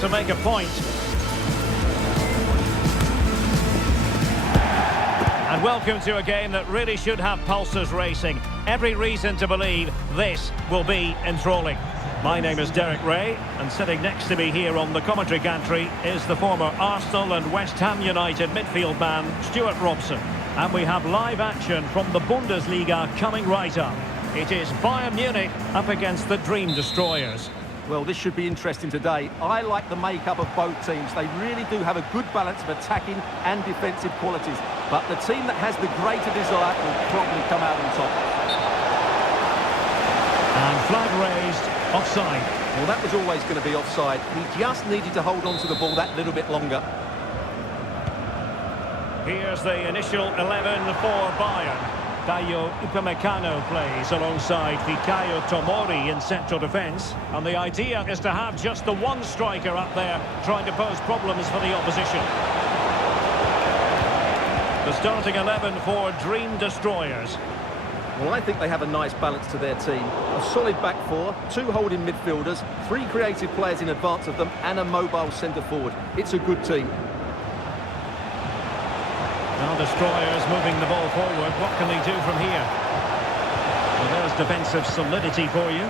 to make a point. And welcome to a game that really should have pulses racing. Every reason to believe this will be enthralling. My name is Derek Ray, and sitting next to me here on the commentary gantry is the former Arsenal and West Ham United midfield man, Stuart Robson. And we have live action from the Bundesliga coming right up. It is Bayern Munich up against the Dream Destroyers. Well, this should be interesting today. I like the makeup of both teams. They really do have a good balance of attacking and defensive qualities. But the team that has the greater desire will probably come out on top. And flag raised, offside. Well, that was always going to be offside. He just needed to hold on to the ball that little bit longer. Here's the initial 11 for Bayern. Dayo Upamecano plays alongside Fikayo Tomori in central defence. And the idea is to have just the one striker up there trying to pose problems for the opposition. The starting 11 for Dream Destroyers. Well, I think they have a nice balance to their team. A solid back four, two holding midfielders, three creative players in advance of them, and a mobile centre-forward. It's a good team. Now Destroyers moving the ball forward. What can they do from here? Well, there's defensive solidity for you.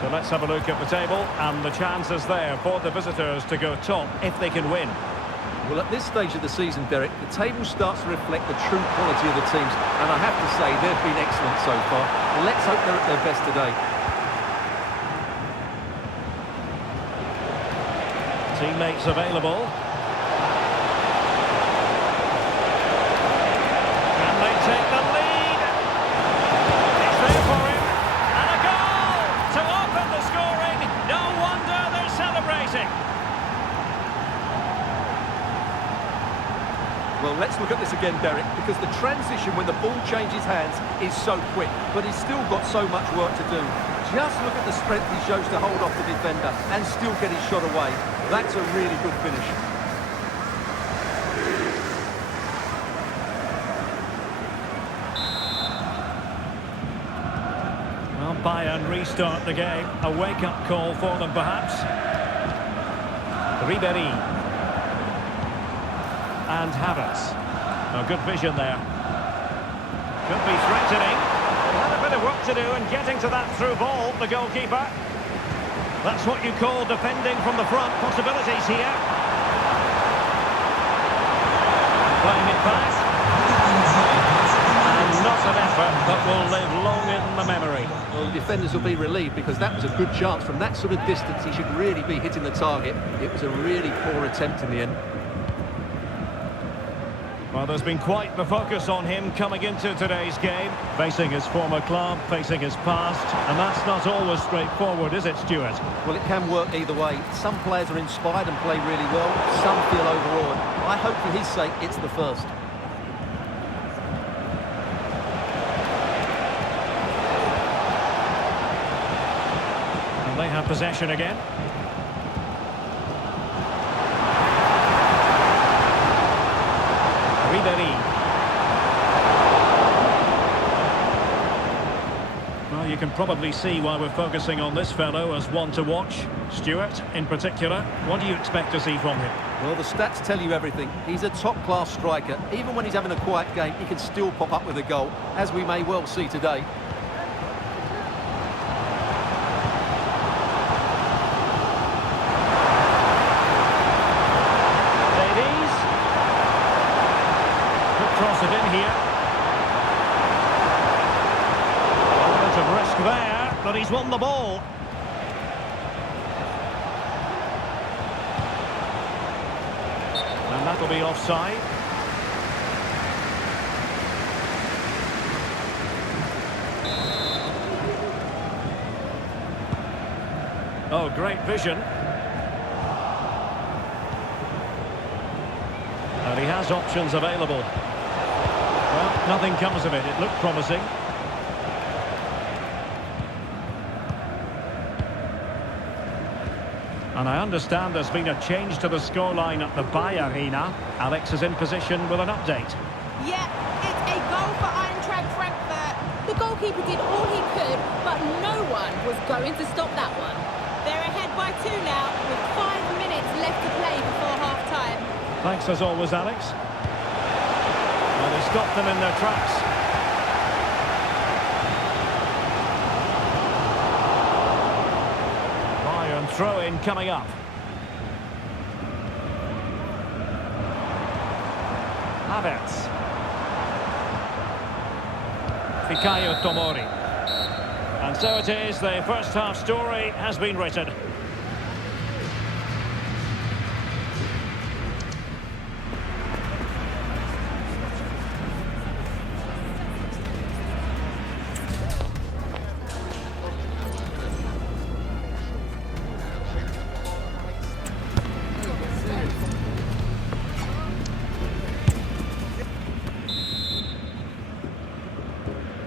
So let's have a look at the table, and the chance is there for the visitors to go top if they can win. Well, at this stage of the season, Derek, the table starts to reflect the true quality of the teams, and I have to say they've been excellent so far. Let's hope they're at their best today. Teammates available. Can they take the lead? It's there for him. And a goal to open the scoring. No wonder they're celebrating. Well, let's look at this again, Derek, because the transition when the ball changes hands is so quick, but he's still got so much work to do. Just look at the strength he shows to hold off the defender and still get his shot away. That's a really good finish. Well, Bayern restart the game. A wake-up call for them, perhaps. Ribéry. And Havertz. A good vision there. Could be threatening. Had a bit of work to do in getting to that through ball, the goalkeeper. That's what you call defending from the front. Possibilities here. Playing it back. And not an effort that will live long in the memory. Well, the defenders will be relieved because that was a good chance. From that sort of distance, he should really be hitting the target. It was a really poor attempt in the end. Well, there's been quite the focus on him coming into today's game, facing his former club, facing his past, and that's not always straightforward, is it, Stuart? Well, it can work either way. Some players are inspired and play really well, some feel overawed. I hope for his sake it's the first. And they have possession again. Ribéry. Well, you can probably see why we're focusing on this fellow as one to watch. Stuart, in particular, what do you expect to see from him? Well, the stats tell you everything. He's a top-class striker. Even when he's having a quiet game, he can still pop up with a goal, as we may well see today. Cross it in here. A bit of risk there, but he's won the ball. And that'll be offside. Oh, great vision. And he has options available. Well, nothing comes of it. It looked promising. And I understand there's been a change to the scoreline at the Bayer Arena. Alex is in position with an update. Yeah, it's a goal for Eintracht Frankfurt. The goal goalkeeper did all he could, but no one was going to stop that one. They're ahead by 2 now, with 5 minutes left to play before half-time. Thanks as always, Alex. Well, they stopped them in their tracks. Bayern throw-in coming up. Havertz. Fikayo Tomori. And so it is, the first half story has been written.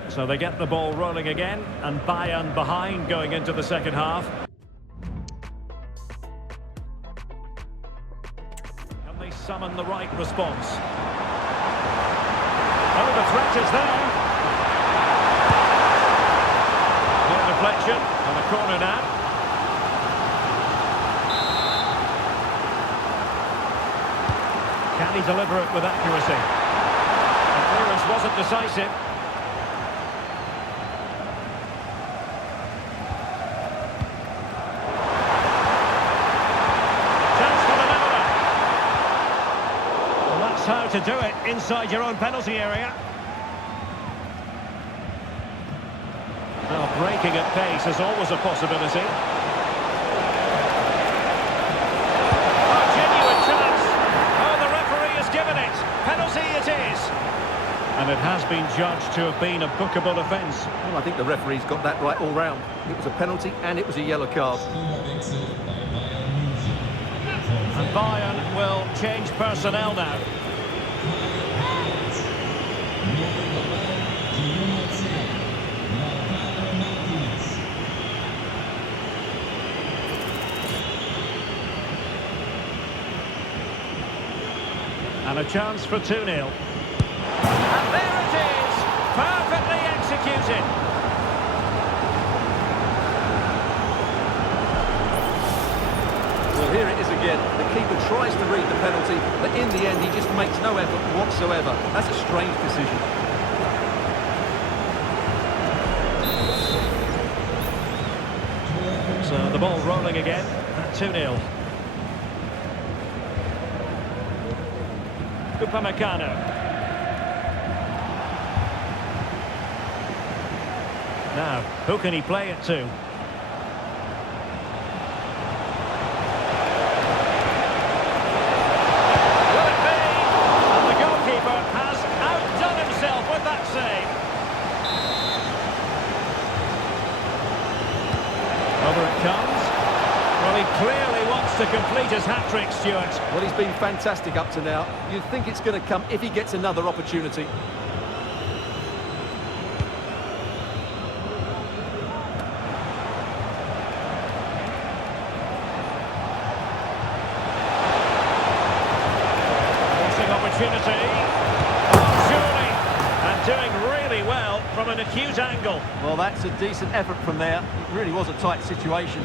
So they get the ball rolling again, and Bayern behind going into the second half. Can they summon the right response? Oh, the threat is there. Good deflection, and a corner now. Can he deliver it with accuracy? The clearance wasn't decisive. How to do it inside your own penalty area. Well, breaking at pace is always a possibility. A genuine chance. Oh, the referee has given it. Penalty it is. And it has been judged to have been a bookable offence. Well, I think the referee's got that right all round. It was a penalty and it was a yellow card. And Bayern will change personnel now. And a chance for 2-0. And there it is! Perfectly executed! Well, here it is again. The keeper tries to read the penalty, but in the end he just makes no effort whatsoever. That's a strange decision. So the ball rolling again at 2-0. Upamecano. Now, who can he play it to? Will it be? And the goalkeeper has outdone himself with that save. Over it comes. Well, he clearly wants to complete his hat-trick, Stuart. Well, he's been fantastic up to now. You'd think it's going to come if he gets another opportunity. Forcing opportunity. Oh, surely. And doing really well from an acute angle. Well, that's a decent effort from there. It really was a tight situation.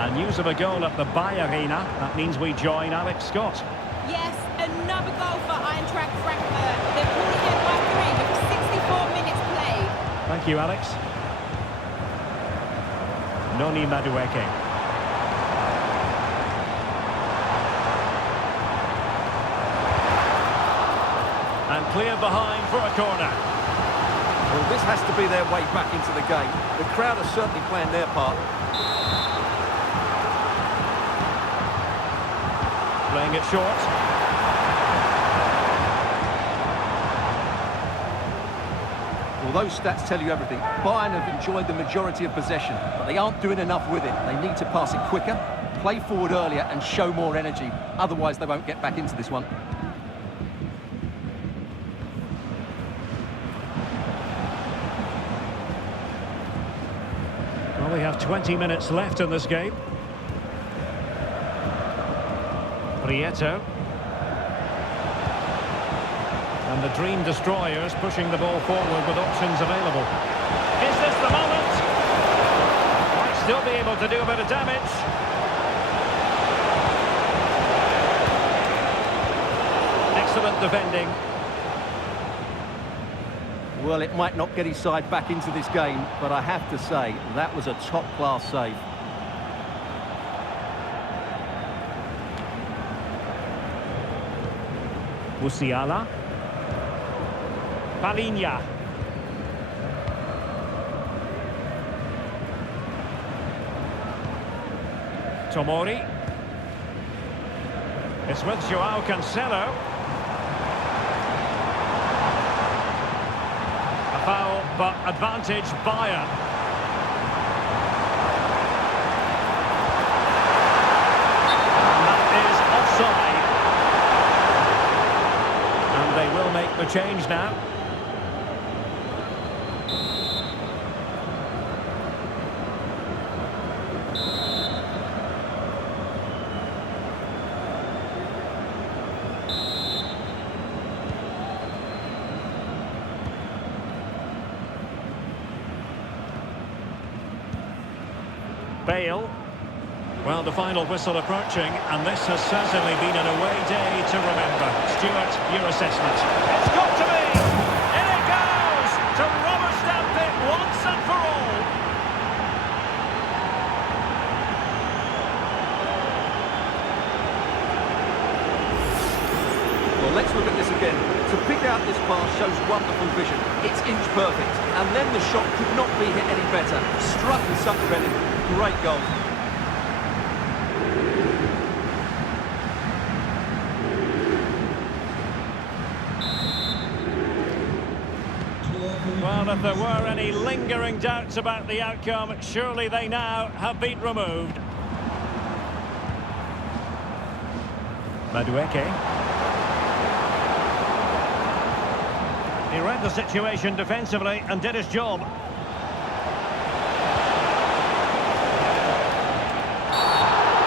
And news of a goal at the Bayer Arena. That means we join Alex Scott. Yes, another goal for Eintracht Frankfurt. They're pulled ahead by 3 with 64 minutes played. Thank you, Alex. Noni Madueke. And clear behind for a corner. Well, this has to be their way back into the game. The crowd are certainly playing their part. Playing it short. Well, those stats tell you everything. Bayern have enjoyed the majority of possession, but they aren't doing enough with it. They need to pass it quicker, play forward earlier and show more energy. Otherwise, they won't get back into this one. Well, we have 20 minutes left in this game. Vieto. And the Dream Destroyers pushing the ball forward with options available. Is this the moment? Might still be able to do a bit of damage. Excellent defending. Well, it might not get his side back into this game, but I have to say, that was a top-class save. Musiala. Palinha. Tomori. It's with Joao Cancelo. A foul, but advantage Bayern. And that is offside. And they will make the change now. Bale. Well, the final whistle approaching, and this has certainly been an away day to remember. Stuart, your assessment? It's got to be! In it goes! To rubber stamp it once and for all! Well, let's look at this again. To pick out this pass shows wonderful vision. It's inch perfect, and then the shot could not be hit any better. Struck with such venom. Great goal. Well, if there were any lingering doubts about the outcome, surely they now have been removed. Madueke. He read the situation defensively and did his job.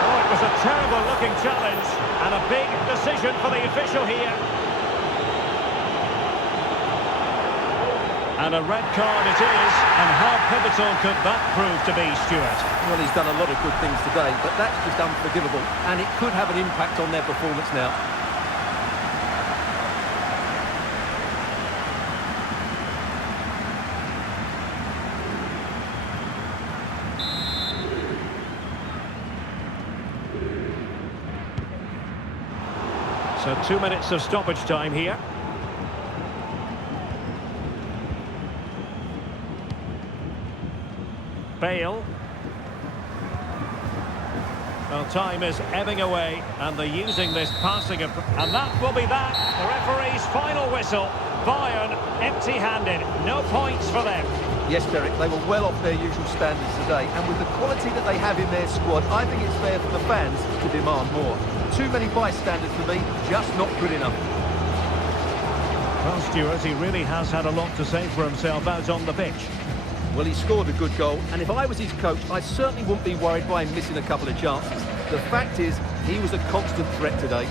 Oh, it was a terrible-looking challenge and a big decision for the official here. And a red card it is, and how pivotal could that prove to be, Stuart? Well, he's done a lot of good things today, but that's just unforgivable, and it could have an impact on their performance now. So 2 minutes of stoppage time here. Bale. Well, time is ebbing away, and they're using this passing and that will be that. The referee's final whistle. Bayern empty-handed. No points for them. Yes, Derek, they were well off their usual standards today, and with the quality that they have in their squad, I think it's fair for the fans to demand more. Too many bystanders for me, just not good enough. Well, Stuart, he really has had a lot to say for himself out on the pitch. Well, he scored a good goal, and if I was his coach, I certainly wouldn't be worried by him missing a couple of chances. The fact is, he was a constant threat today.